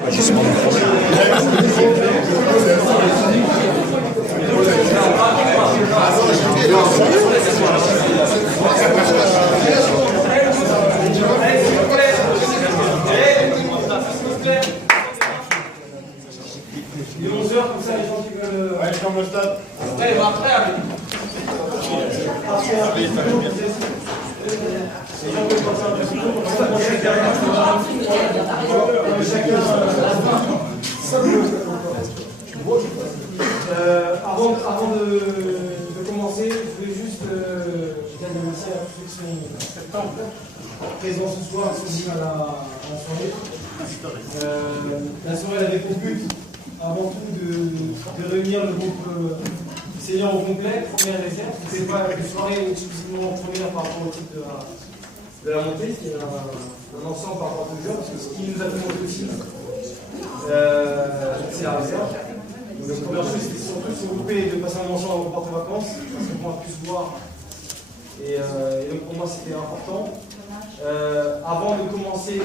Il est 11h, comme ça les gens qui veulent. Ouais, je ferme le stade. Ouais, il va après, allez. Avant de commencer, je voulais juste dire merci à tous ceux qui sont présents ce soir, aussi à la soirée. La soirée elle avait pour but avant tout de réunir le groupe senior au complet, première réserve. Ce n'était pas une soirée exclusivement première par rapport au type de la montée, qui est un ensemble par rapport au jeu, parce que ce qui nous a fait monter aussi, c'est la réserve. Donc, la première chose, c'était surtout se regrouper et de passer un moment ensemble en porte vacances, parce qu'on a pu se voir. Et donc pour moi, c'était important. Avant de commencer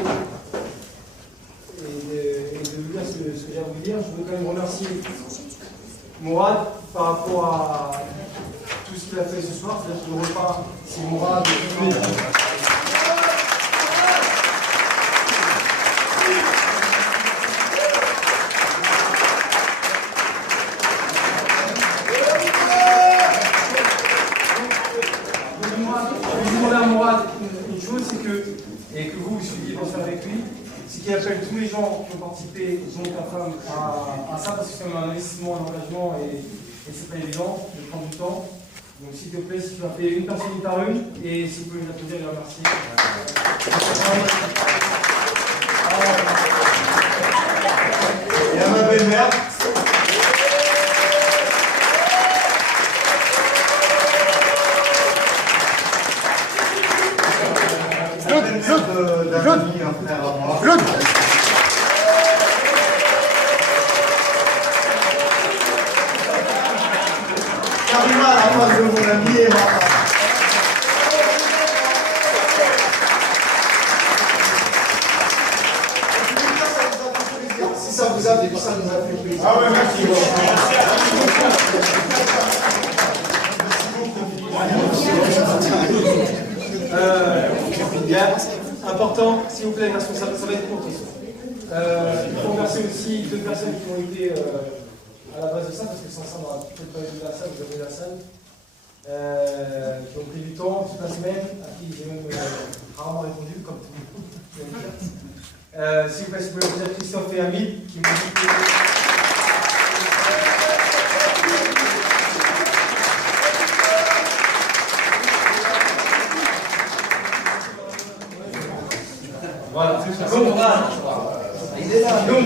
et de vous dire ce que j'ai à vous dire, je veux quand même remercier Mourad par rapport à tout ce qu'il a fait ce soir. C'est-à-dire que le repas, c'est Mourad et tous les et que vous suiviez penser avec lui, c'est qu'il appelle tous les gens qui ont participé, donc la femme, à ça, parce que c'est un investissement, un engagement, et c'est pas évident de prendre du temps. Donc s'il te plaît, si tu vas appeler une personne par une, et si vous pouvez l'applaudir et le remercier. Et à ma belle-mère. D'un ami, un frère à moi. Karima, la femme de mon ami et ma femme. Si ça vous a fait plaisir, ça nous a fait plaisir. Ah ouais, merci Important, s'il vous plaît, responsable, ça va être court. Il faut remercier aussi deux personnes qui ont été à la base de ça, parce que sans ça, on n'aurait peut-être pas eu la salle, vous avez la salle, qui ont pris du temps toute la semaine, à qui j'ai même rarement répondu, comme tout le monde. S'il vous plaît, si vous pouvez vous dire Christophe et Hamid, qui m'ont dit que... Voilà. Donc,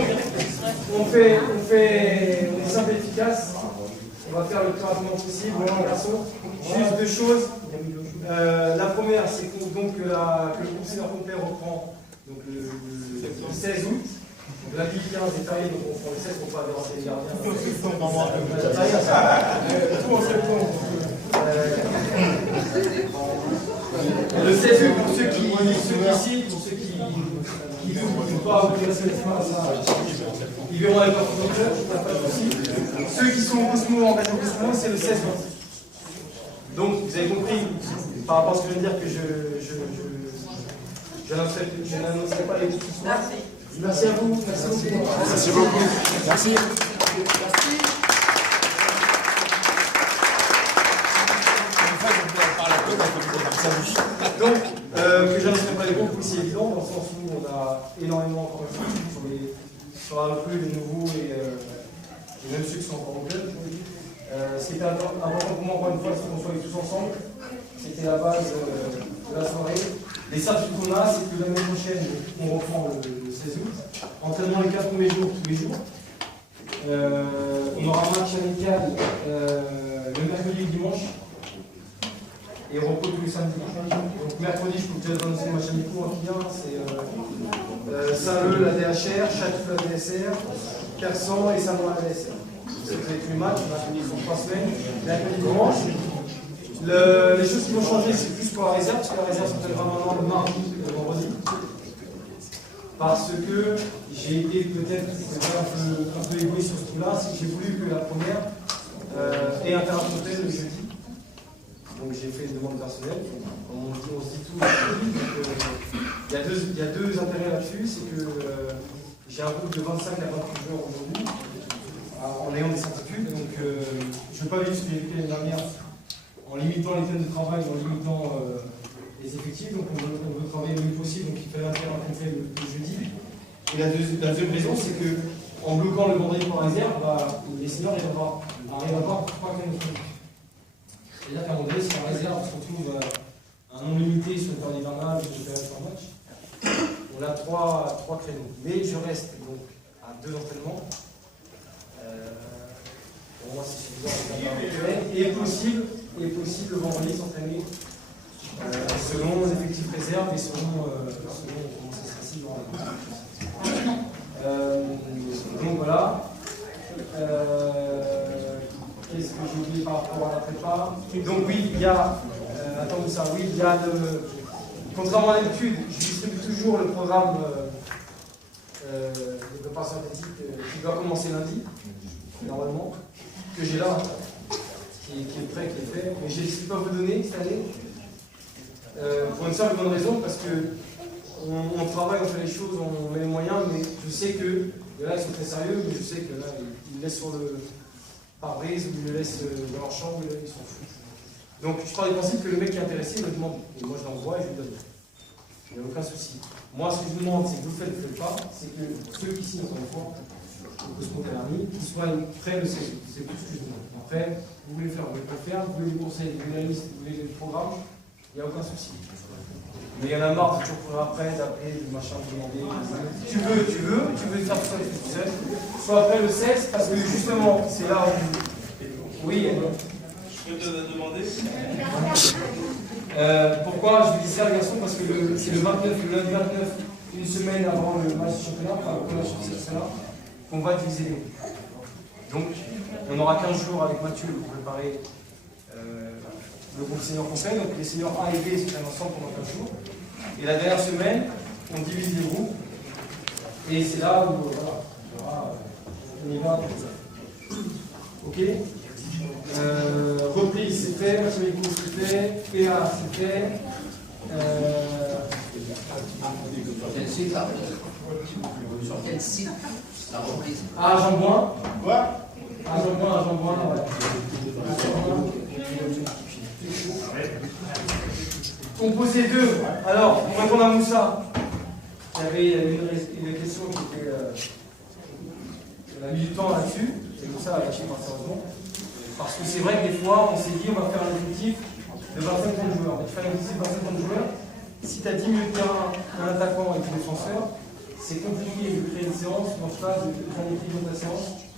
on est simple et efficace. On va faire le plus rapidement possible. Juste deux choses. La première, c'est que le groupe senior complet reprend donc, le 16 août. Donc, lundi 15 est férié, donc on prend le 16 pour ne pas déranger les gardiens. Tout en septembre. Le 16 août, pour ceux qui signent, pour ceux qui ne vont pas ouvrir cette ça, ils verront avec leur producteur, pas de souci. Ceux qui sont en engagés au Cosmo, c'est le 16 août. Donc, vous avez compris, par rapport à ce que je viens de dire, que je n'annoncerai pas les titres ce soir. Merci à vous. Merci beaucoup. Merci. Donc, que je n'annoncerai pas les groupes, c'est évident, dans le sens où on a énormément encore sur la recrue, les nouveaux et même ceux qui sont encore en club. Ce qui était important pour moi, encore une fois, c'est qu'on soit tous ensemble. C'était la base de la soirée. Les certitudes qu'on a, c'est que l'année prochaine, on reprend le 16 août. Entraînement les 4 premiers jours, tous les jours. On aura un match amical le mercredi et le dimanche. Et repos tous les samedis. Donc mercredi, je peux déjà annoncer le match amical en Ligue 1, c'est Saint-Leu, la DHR, Château, la DSR, Persan et Saint-Leu, la DSR. C'est tous les matchs, mercredi sont 3 semaines, mercredi, dimanche. Les choses qui vont changer, c'est plus pour la réserve, parce que la réserve s'appellera maintenant le mardi et le vendredi. parce que j'ai été peut-être un peu égoïste sur ce coup-là, c'est que j'ai voulu que la première ait interrompu le jeudi. Donc j'ai fait une demande personnelle. On se dit tout. Il y a deux intérêts là-dessus, c'est que j'ai un groupe de 25 à 28 joueurs aujourd'hui, en ayant des certitudes. Donc je ne veux pas vivre ce que j'ai vécu l'année dernière, en limitant les thèmes de travail, en limitant les effectifs. Donc on veut travailler le mieux possible, donc il fallait intégrer le jeudi. Et la deuxième raison, c'est que en bloquant le vendredi pour la réserve, les seniors n'arrivent à avoir 3 gains de produits. C'est-à-dire qu'à un moment donné, si la réserve se retrouve un nombre limité sur le période hivernale ou sur le période par match, on a 3 créneaux. Mais je reste donc à 2 entraînements. Pour moi, c'est suffisant. Et possible le vendredi s'entraîner selon les effectifs réserves et selon comment ça se passe dans donc voilà. Qu'est-ce que j'ai oublié par rapport à la prépa? Donc oui, il y a, attendez ça, oui, il y a le, contrairement à l'habitude, je distribue toujours le programme de préparation athlétique qui doit commencer lundi, normalement, que j'ai là, qui est prêt, qui est fait, mais je ne sais pas vous donner cette année, pour une simple bonne raison, parce que on travaille, on fait les choses, on met les moyens, mais je sais que, là ils sont très sérieux, mais je sais que là, ils laissent sur le pare-brise, ils le laissent dans leur chambre, ils s'en foutent. Donc je pars du principe que le mec qui est intéressé me demande, et moi je l'envoie et je lui donne. Il n'y a aucun souci. Moi ce que je vous demande, c'est que vous le faites pas, c'est que ceux qui signent encore une fois, au Cosmo Taverny, qu'ils soient prêts le 16 août. C'est tout ce que je demande. Après, vous voulez le faire, vous voulez pas le faire, vous voulez des conseils, vous voulez la liste, vous voulez le programme, il n'y a aucun souci. Mais il y en a marre de toujours courir après, d'appeler, de machin, de demander. Tu veux faire tout ça, tout seul. Soit après le 16, parce que justement, c'est là où. Oui, je peux te demander pourquoi je vous dis ça, les garçons? Parce que c'est le 29, le lundi 29, une semaine avant le match du championnat, enfin le match du championnat, qu'on va diviser les groupes. Donc, on aura 15 jours avec Mathieu pour préparer le groupe senior complet. Donc, les seniors A et B se prennent ensemble pendant 15 jours. Et la dernière semaine, on divise les groupes. Et c'est là où, voilà, on y va. Ok. Repli, c'est fait. Mathématiques, c'est fait. PA, c'est fait. Quel site la reprise? Sur quel site la reprise? Ah, Jean-Bouin. Quoi? Ah, Jean-Bouin, ouais. Composé 2. Alors, pour répondre à Moussa, il y avait une question qui était. On a mis du temps là-dessus, et Moussa a lâché sérieusement. Parce que c'est vrai que des fois, on s'est dit on va faire un effectif de 25 joueurs. Tu fais un effectif de 25 joueurs, si tu as 10 minutes de terrain, un attaquant et 2 défenseurs, c'est compliqué de créer une séance, en tout cas, de planifier ta séance,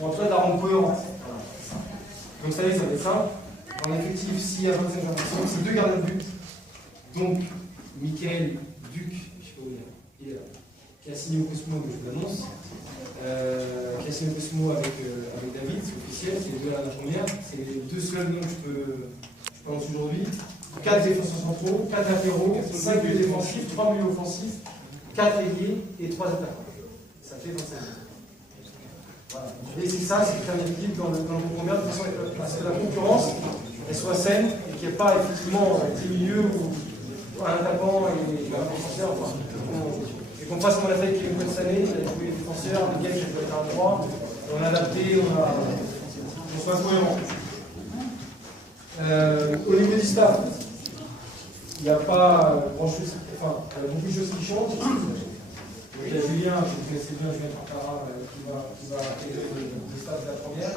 en tout cas de la rendre cohérente. Donc, vous savez, ça va être simple. En effectif, s'il y a 25 joueurs, c'est 2 gardiens de but. Donc, Michael Duc, je sais pas où il est, qui a signé au Cosmo, je vous l'annonce, qui a signé au Cosmo avec David, c'est officiel, c'est les deux à la première, c'est les 2 seuls noms que je pense aujourd'hui. 4 défenseurs centraux, 4 latéraux, 5 milieux défensifs, 3 milieux offensifs, 4 ailiers et 3 attaquants. Ça fait 25 minutes. Voilà. Et c'est ça, c'est un équilibre dans le groupe première, de façon à ce que la concurrence elle soit saine et qu'il n'y ait pas effectivement 10 milieux où un attaquant et un défenseur, enfin, et qu'on fasse comme on a fait avec les cette année, il y a tous les défenseurs, les gars qui peuvent être à droit, on a adapté, on soit cohérent. Au niveau du staff, il n'y a pas grand-chose, enfin, beaucoup de choses qui changent. Donc, il y a Julien, je vous connaissez bien, Julien Tartara, qui va intégrer le staff de la première.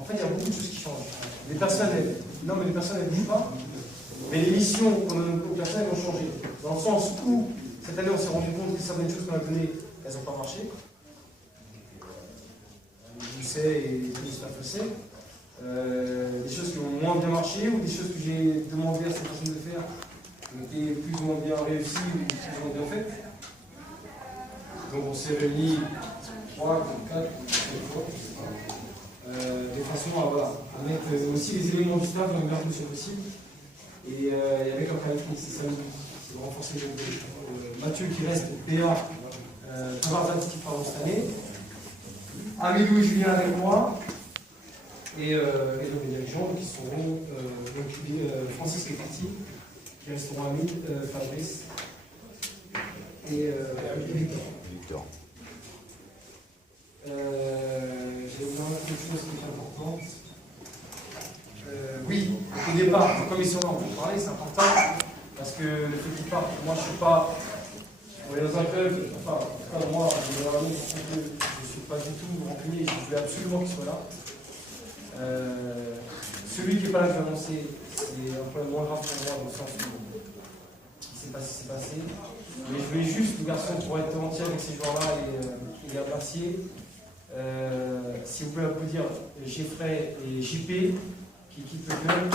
En fait, il y a beaucoup de choses qui changent. Les personnes, non, mais les personnes, elles ne bougent pas. Mais les missions qu'on donne aux personnes, elles vont changer. Dans le sens où, cette année, on s'est rendu compte que certaines choses qu'on a données, elles n'ont pas marché. Je sais et tout le staff le sait. Des choses qui ont moins bien marché ou des choses que j'ai demandé à cette personne de faire qui ont été plus ou moins bien réussies ou plus ou moins bien faites. Donc on s'est réunis 3, 4 fois. De façon à mettre aussi les éléments du staff dans le meilleur possible. Et avec un planifié, c'est ça. c'est de renforcer Mathieu qui reste PA, Tavardin qui part cette année, Amélie et Julien avec moi, et donc les dirigeants qui seront Francis et Cathy, qui resteront amis, Fabrice et Victor. J'ai oublié quelque chose qui est importante. Oui, au départ, comme ils sont là, on peut parler, c'est important, parce que le fait qu'ils partent, moi je ne suis pas. On est dans un club, enfin, en tout cas moi, je ne suis pas du tout rancunier, je voulais absolument qu'il soit là. Celui qui n'est pas là, je vais annoncer, c'est un problème moins grave pour moi, dans le sens où il s'est passé, c'est passé. Mais je voulais juste, le garçon, pour être entier avec ces joueurs-là et les remercier. Si vous pouvez applaudir Geoffrey et JP qui quittent le club. On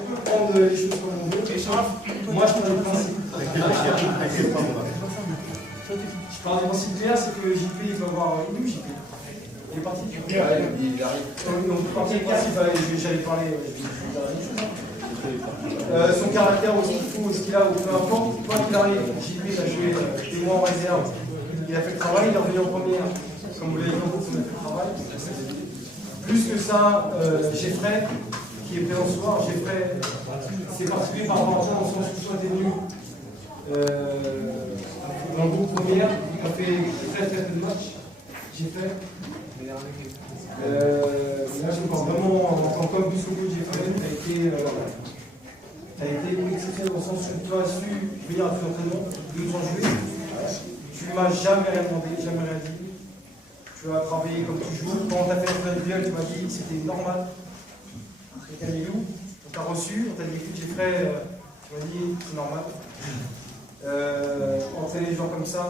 peut prendre les choses comme on veut. Moi, je parle du principe. Je parle du principe clair, c'est que JP, il va avoir. Où JP? Il est parti. Il arrive. On peut partir du principe, j'allais parler. Son caractère aussi, ce qu'il a, ou peu importe, quoi qu'il arrive, JP il a joué des mois en réserve, il a fait le travail, il est revenu en première, comme vous l'avez dit, on a fait le travail. Plus que ça, Geoffrey, qui est présent ce soir, Geoffrey, c'est particulier par rapport à toi, dans le sens où toi t'es venu dans le groupe première, il a fait très peu de matchs, Geoffrey. Là, je me parle vraiment en tant que plus que Geoffrey, tu as été exceptionnel dans le sens où tu as su venir à tout l'entraînement, 2 ans jouer. Tu ne m'as jamais rien demandé, jamais rien dit. Tu as travaillé comme tu joues. Quand on t'a fait un duel, tu m'as dit que c'était normal. Et Camilou, on t'a reçu, on t'a dit écoute Geoffrey, tu m'as dit c'est normal. Entraîner des gens comme ça,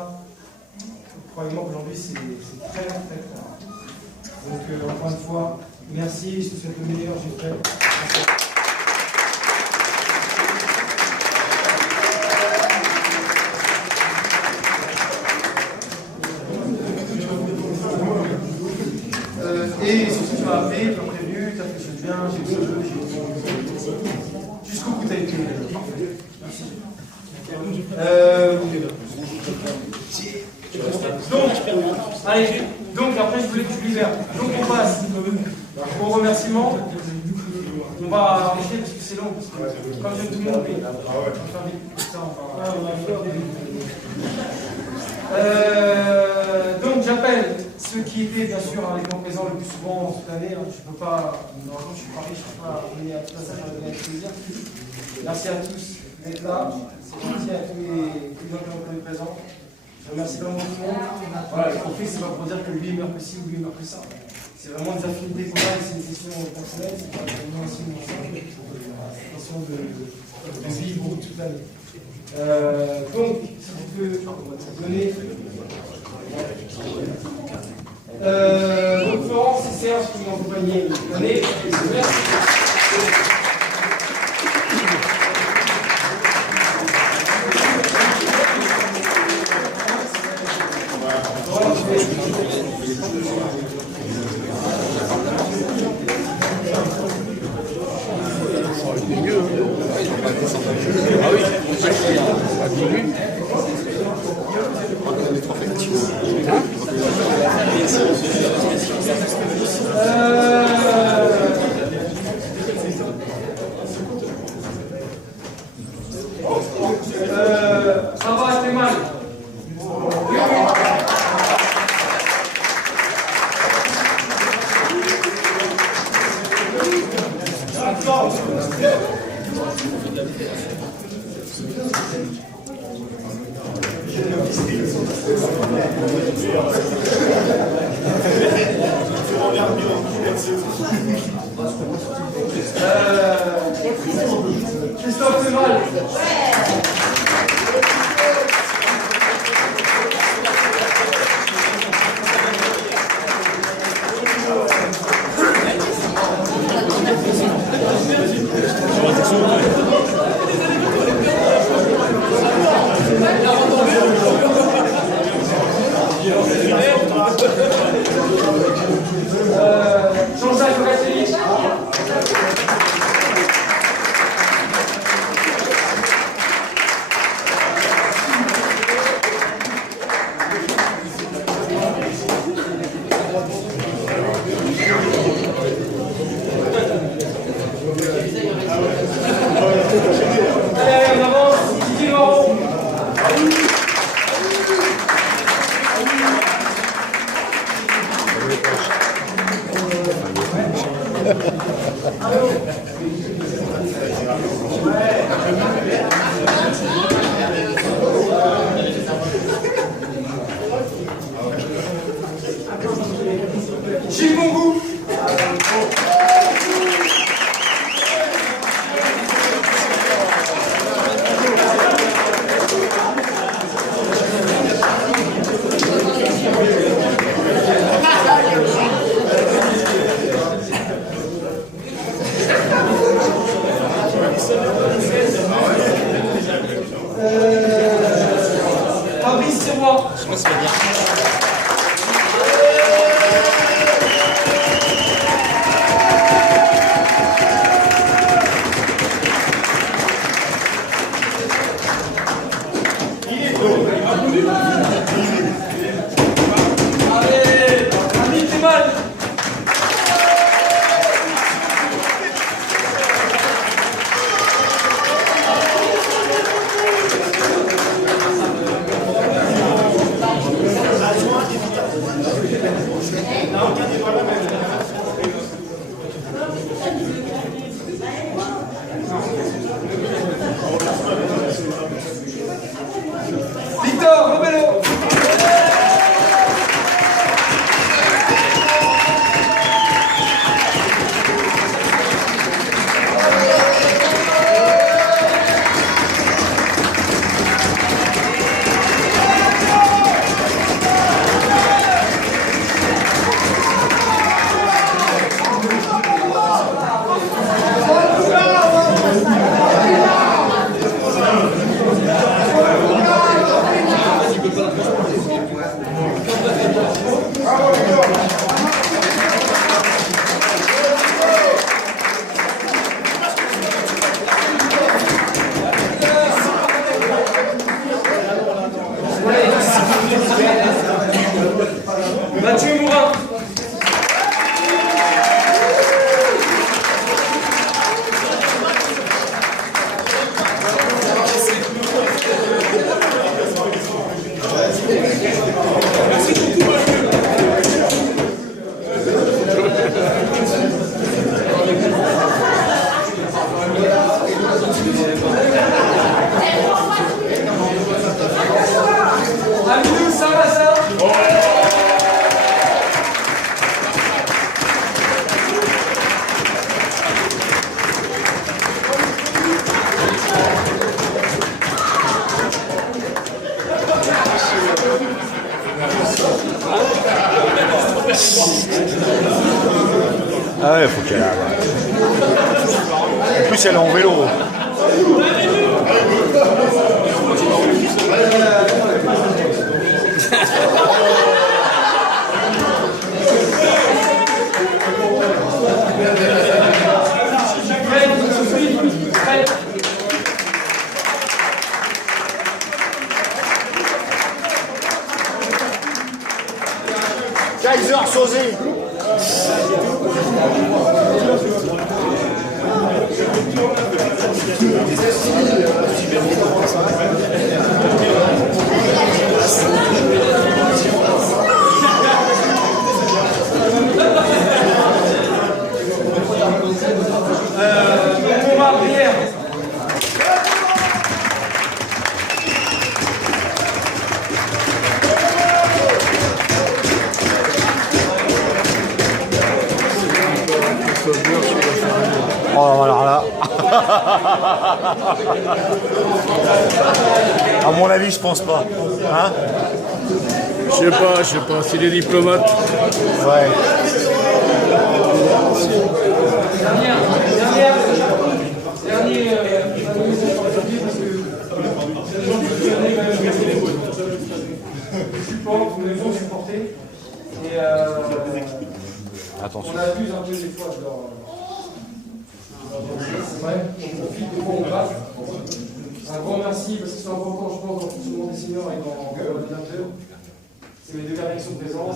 croyez-moi qu'aujourd'hui c'est très très clair. Donc encore une fois, merci, je te souhaite le meilleur Geoffrey. Et surtout, tu m'as appelé, tu m'as prévenu, tu as fait ce bien, j'ai eu ce jeu, j'ai eu ce jeu. Jusqu'au bout, tu as été parfait. Merci. Donc, après, je voulais que tu libères. Donc, on passe au remerciement. On va enchaîner parce que c'est long. Comme j'aime tout le monde, donc, j'appelle ceux qui étaient bien sûr avec moi présents le plus souvent cette année. Je ne peux pas, normalement je suis Paris, je ne peux pas donner à tout ça, je vais donner avec plaisir. Merci à tous d'être là. C'est gentil à tous les gens qui ont été présents. Je remercie vraiment tout le monde. Voilà, le profil, c'est pas pour dire que lui est meilleur que ci ou lui est meilleur que ça. C'est vraiment des affinités qu'on a et c'est une question personnelle. C'est pas vraiment aussi une question de vivre toute l'année. Donc, si vous pouvez donner. Donc Florence et Serge qui m'ont accompagné cette année. Merci. Ah oui, à 10 minutes. Ça va, c'est mal. Christophe, c'est mal. fort. Allez, Annie, c'est mal. Victor, remets-le. Mathieu Mourin. Amidou Sarassa. Ah ouais, faut qu'elle aille. En plus, elle est en vélo. Kaiser Sosé. Thomas Brière. Oh, alors là. À mon avis, je pense pas. Hein? Je sais pas, c'est des diplomates. Ouais. Dernier, support, nous devons supporter. Et Attention. on abuse un peu des fois de leur. C'est vrai, on profite, des fois on passe. Un grand merci, parce que c'est important, je pense, dans le fonctionnement des seniors et dans l'ordinateur. C'est mes deux derniers qui sont présents.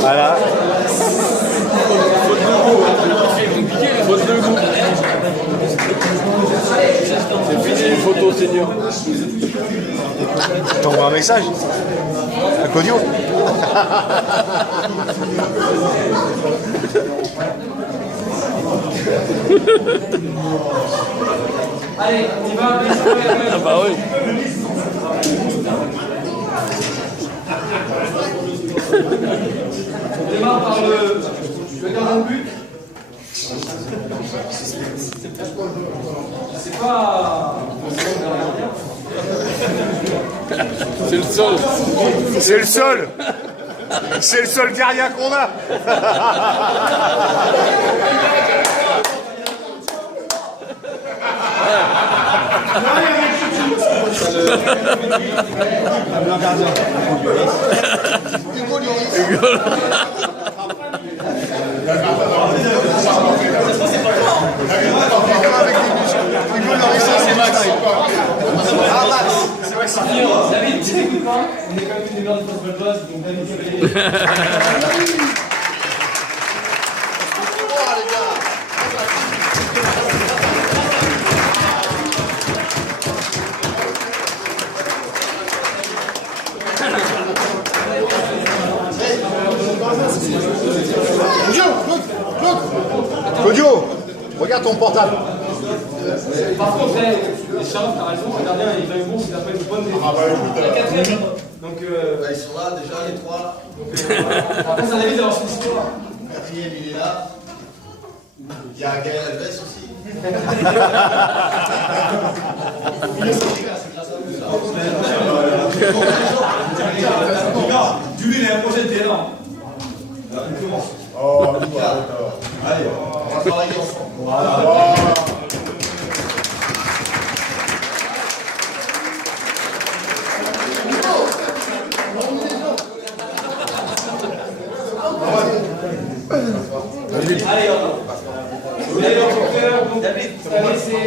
Voilà. Faute de goût. C'est fini une photo senior. T'envoies un message. Un Codio. Allez, on y va. Ah bah oui. On démarre par le gardien de but. C'est pas... C'est le seul. C'est le seul. C'est le seul gardien qu'on a. David, tu t'écoutes pas? On est quand même une des meilleures défenses valdoises, donc David Cavalier. Claudio, regarde ton portable. Par contre, les Charles, t'as raison, le gardien il va être bon s'il n'a pas une bonne défense. La quatrième. Donc, Ils sont là déjà, les trois. après, ça évite d'avoir son histoire. Quatrième, il est là. Il y a Gaël Alves aussi. Julie, l'année prochaine, t'es là. On commence. Oh, Allez, on va travailler ensemble. Allez, on va faire, donc, cette année, c'est...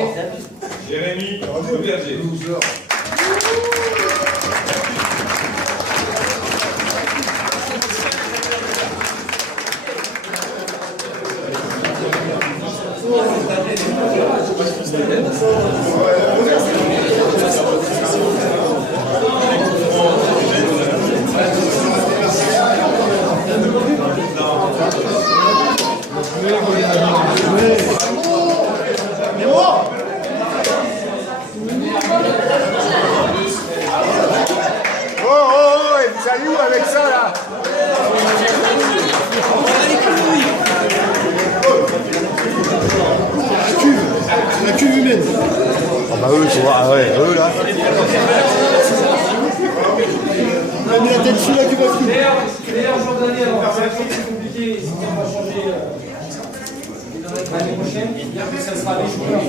Jérémy, Auberger. oh, et vous allez où avec ça là? La cuve humaine. Ah bah eux, tu vois, ah ouais, eux là. On a mis la tête sous la cuve à fruits. Meilleur jour d'année, alors c'est compliqué, si on va changer l'année prochaine, bien que ça sera les joueurs.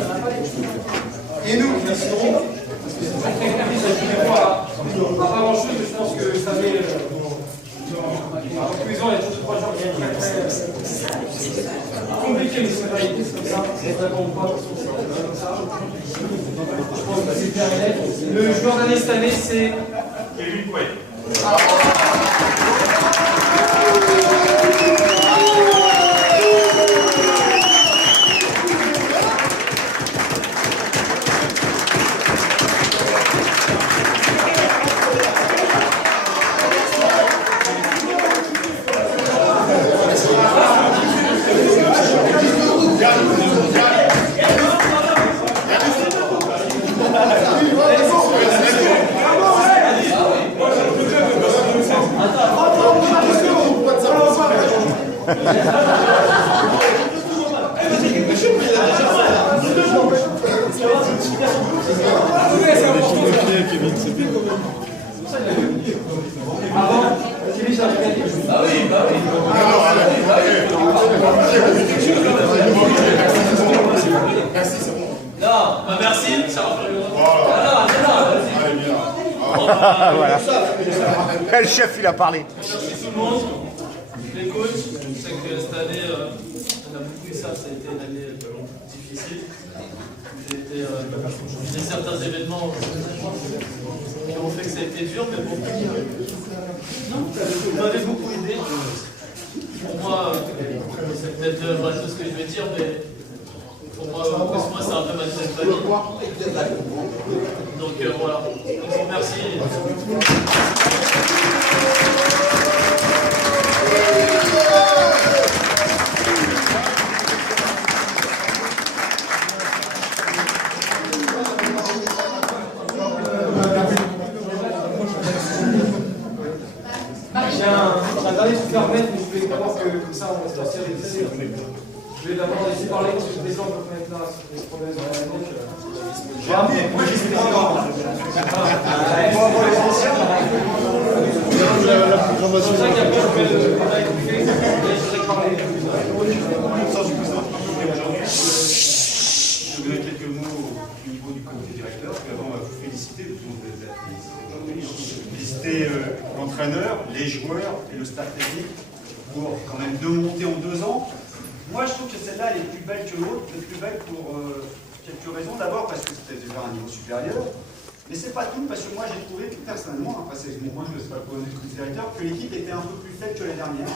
Et nous qui déciderons, parce que c'est très compliqué, ça ne pas grand chose, mais je pense que ça met. En conclusion, il y a toujours 3 jours qui sont très compliqués, mais c'est pas idée, c'est comme ça. C'est vraiment pas comme ça. Je pense que c'est clair et net. Le joueur d'année cette année, c'est. Kevin Couet. Voilà. Le chef, il a parlé. Merci tout le monde, les coachs. Je sais que cette année, on a beaucoup eu ça, ça a été une année difficile. J'ai eu certains événements qui ont fait que ça a été dur, mais bon. Vous m'avez beaucoup aidé. Pour moi, c'est peut-être la chose que je vais dire, mais pour moi, c'est un peu ma deuxième famille. Donc voilà. Donc, merci. que comme ça, on va se passer avec plaisir. Je vais d'abord laisser parler parce que le président peut être là sur les problèmes de la technique. J'ai amené, moi j'ai fait encore. C'est pour ça qu'après, je vais le travail qu'on fait, je voudrais parler. Je vais donner quelques mots au niveau du comité directeur, puis avant, vous féliciter, tout le monde vous a félicité. Féliciter l'entraîneur, les joueurs et le staff technique pour quand même 2 montées en 2 ans. Moi, je trouve que celle-là, elle est plus belle que l'autre, elle est plus belle pour quelques raisons. D'abord, parce que c'était déjà un niveau supérieur. Mais c'est pas tout, parce que moi, j'ai trouvé, personnellement, après c'est mon point de vue, c'est pas le point de vue du directeur, que l'équipe était un peu plus faible que l'année dernière.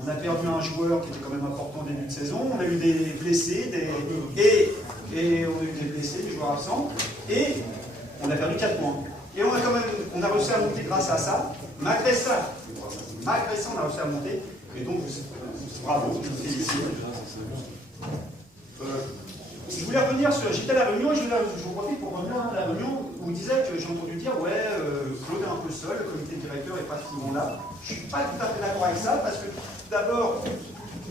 On a perdu un joueur qui était quand même important au début de saison. On a eu des blessés, et on a eu des blessés, des joueurs absents. Et on a perdu 4 points. Et on a réussi à monter grâce à ça. Malgré ça, on a réussi à monter. Et donc, bravo, je vous félicite. Je voulais revenir sur. J'étais à la réunion et je vous profite pour revenir à la réunion où il disait que j'ai entendu dire ouais, Claude est un peu seul, le comité directeur n'est pas souvent là. Je ne suis pas tout à fait d'accord avec ça parce que tout d'abord,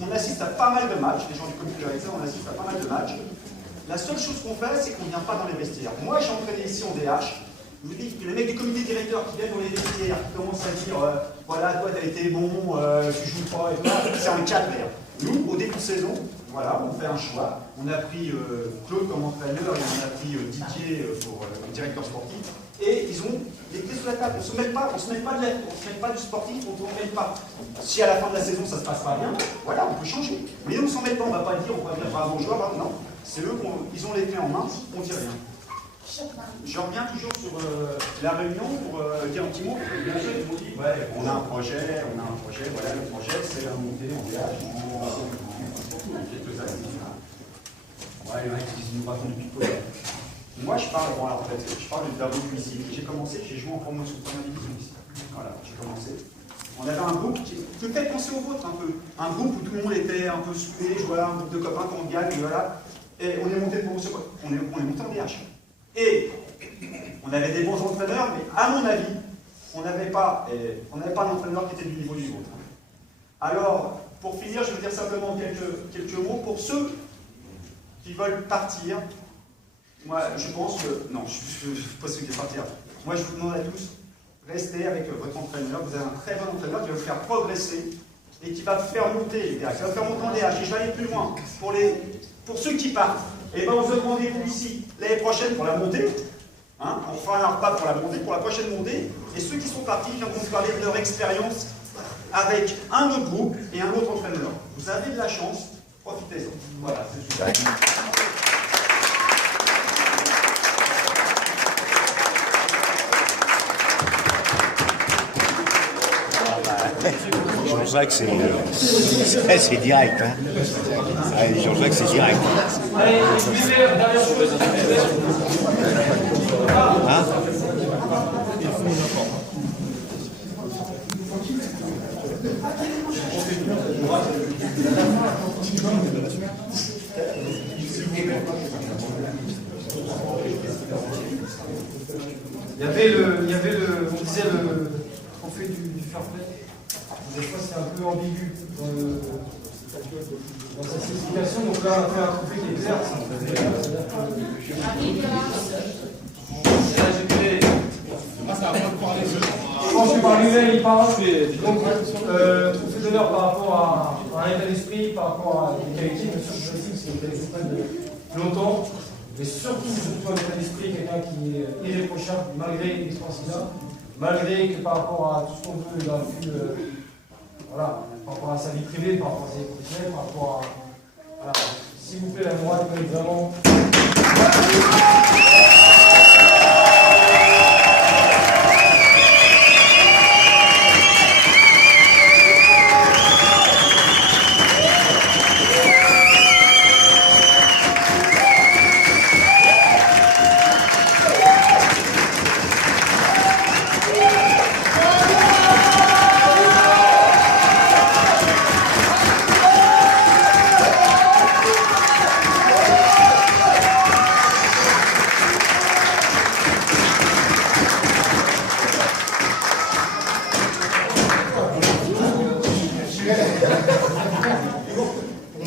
on assiste à pas mal de matchs, les gens du comité directeur, on assiste à pas mal de matchs. La seule chose qu'on fait, c'est qu'on ne vient pas dans les vestiaires. Moi, j'ai entraîné ici en DH. Je vous dis que les mecs du comité directeur qui viennent dans les vestiaires, qui commencent à dire voilà, toi, t'as été bon, tu joues pas, et tout, c'est un calvaire. Nous, au début de saison, voilà, on fait un choix. On a pris Claude comme entraîneur et on a pris Didier pour le directeur sportif. Et ils ont les clés sur la table. On ne se mêle pas du sportif, on ne s'en mêle pas. Si à la fin de la saison ça se passe pas bien, voilà, on peut changer. Mais nous, on ne s'en mêle pas, on ne va pas dire, on va dire bravo aux joueurs, non. C'est eux ils ont les clés en main, on ne dit rien. Je reviens toujours sur la réunion pour dire un petit mot. Bien sûr, ils m'ont dit, ouais, on a un projet, voilà, le projet c'est la montée en DH en quelques années. Ouais, il y en a qui disent, nous racontent du picoler. Moi, je parle, bon, alors, en fait, je parle d'un groupe ici. J'ai joué en promotion de première division ici. Voilà, j'ai commencé. On avait un groupe qui peut peut-être penser au vôtre un peu. Un groupe où tout le monde était un peu soudé, voilà, un groupe de copains qu'on gagne, voilà. Et on est monté de promotion, on est monté en DH. Et on avait des bons entraîneurs, mais à mon avis, on n'avait pas d'entraîneur qui était du niveau du vôtre. Alors, pour finir, je vais dire simplement quelques mots pour ceux qui veulent partir. Moi, je pense que... Non, je ne suis pas sûr de partir. Moi, je vous demande à tous, restez avec votre entraîneur. Vous avez un très bon entraîneur qui va vous faire progresser et qui va vous faire monter les DH, qui va vous faire monter en DH. Et je vais aller plus loin. Pour ceux qui partent, et bien on se donne rendez-vous ici l'année prochaine pour la montée. Hein, on fera un repas pour la montée, pour la prochaine montée. Et ceux qui sont partis viendront nous parler de leur expérience avec un autre groupe et un autre entraîneur. Vous avez de la chance, profitez-en. Voilà, c'est super. Jean-Jacques, c'est direct. Hein. Allez, Jean-Jacques, c'est direct. Allez, dernière chose. Hein? Il y avait on disait on fait du fair play. Des fois c'est un peu ambigu dans sa signification. Donc là on a fait un trophée qui est clair. Je pense que par lui-même il parle. Donc trophée d'honneur par rapport à un état d'esprit, par rapport à des qualités. Bien sûr, je sais que c'est une qualité de longtemps. Mais surtout un état d'esprit, quelqu'un qui est irréprochable malgré l'expérience qu'il a, malgré que par rapport à tout ce qu'on veut, il a pu, voilà, par rapport à sa vie privée, par rapport à sa vie professionnelle, par rapport à... Voilà, s'il vous plaît, la morale, il vraiment...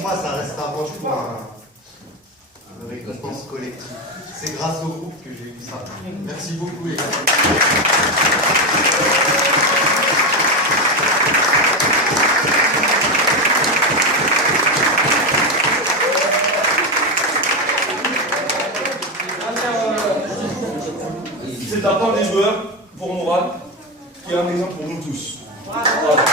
moi, ça reste avant tout une récompense collective. C'est grâce au groupe que j'ai eu ça. Merci beaucoup, les gars. C'est un temps des joueurs pour Mourad, qui est un exemple pour nous tous. Voilà.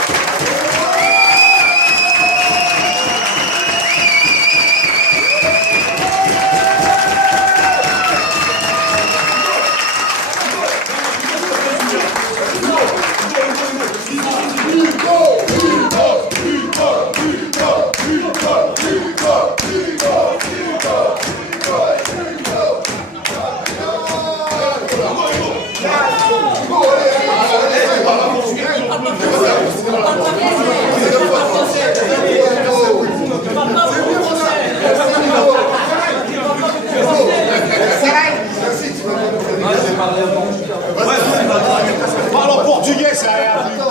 Parle en portugais, ça ira plus vite.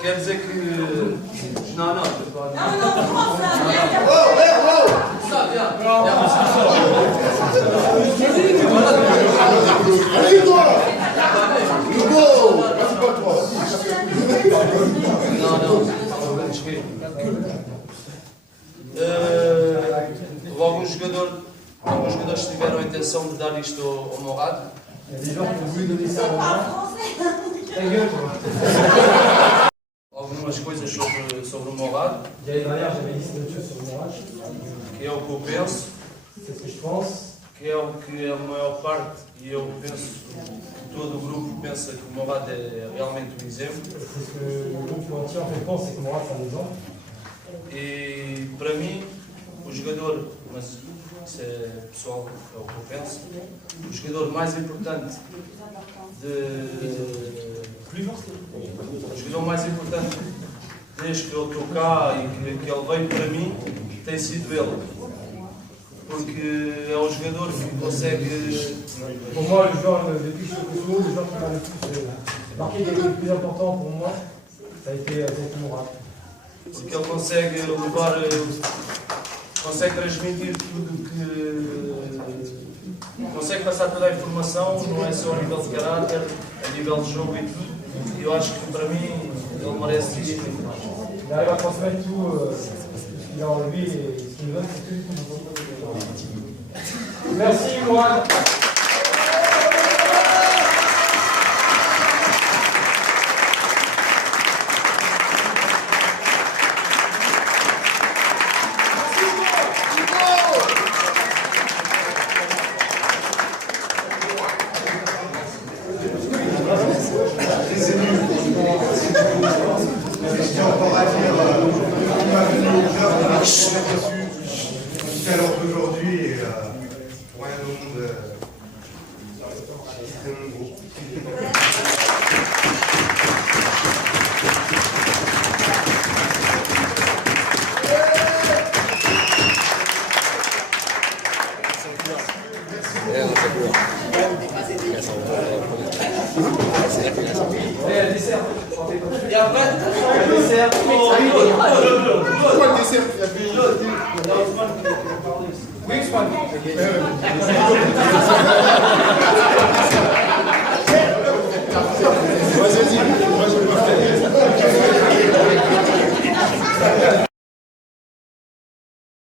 Quer dizer que. Não, não. Allez, Hugo! Hugo! Vas-y, pas toi. Não, não. Alguns jogadores tiveram a intenção de dar isto ao Mourad. Il y a des gens qui ont voulu donner ça à moi. Ta gueule, quoi. Algumas coisas sobre o Mourad, L'année dernière, j'avais listé d'autres choses sur le Mourad. que é o que eu penso, C'est ce que je pense. que é o que a maior parte, e eu penso que todo o grupo pensa que o Mourad é realmente um exemplo. C'est ce que le groupe entier en fait pense, c'est que Mourad c'est un exemple. E para mim, o jogador, mas isso é pessoal, é o que eu penso, o jogador mais importante desde que eu estou cá e que ele veio para mim tem sido ele. Porque é um jogador que consegue. Pour moi, le joueur depuis que je suis au Kosovo, le joueur qui m'a le plus marqué, qui a été le plus important pour moi, ça a été Mourad. Porque ele consegue levar, consegue transmitir tudo que. Consegue passar toda a informação, não é só a nível de caráter, a nível de jogo e tudo. E eu acho que para mim ele merece isto muito mais. Il arrive à transmettre tout ce qu'il a en lui et ce qu'il nous donne, c'est tout. Merci Mourad. Alors d'aujourd'hui, pour rien au monde, c'est mon groupe. Et le dessert. Et après, Le dessert. Pourquoi le dessert? Oui, Ousmane.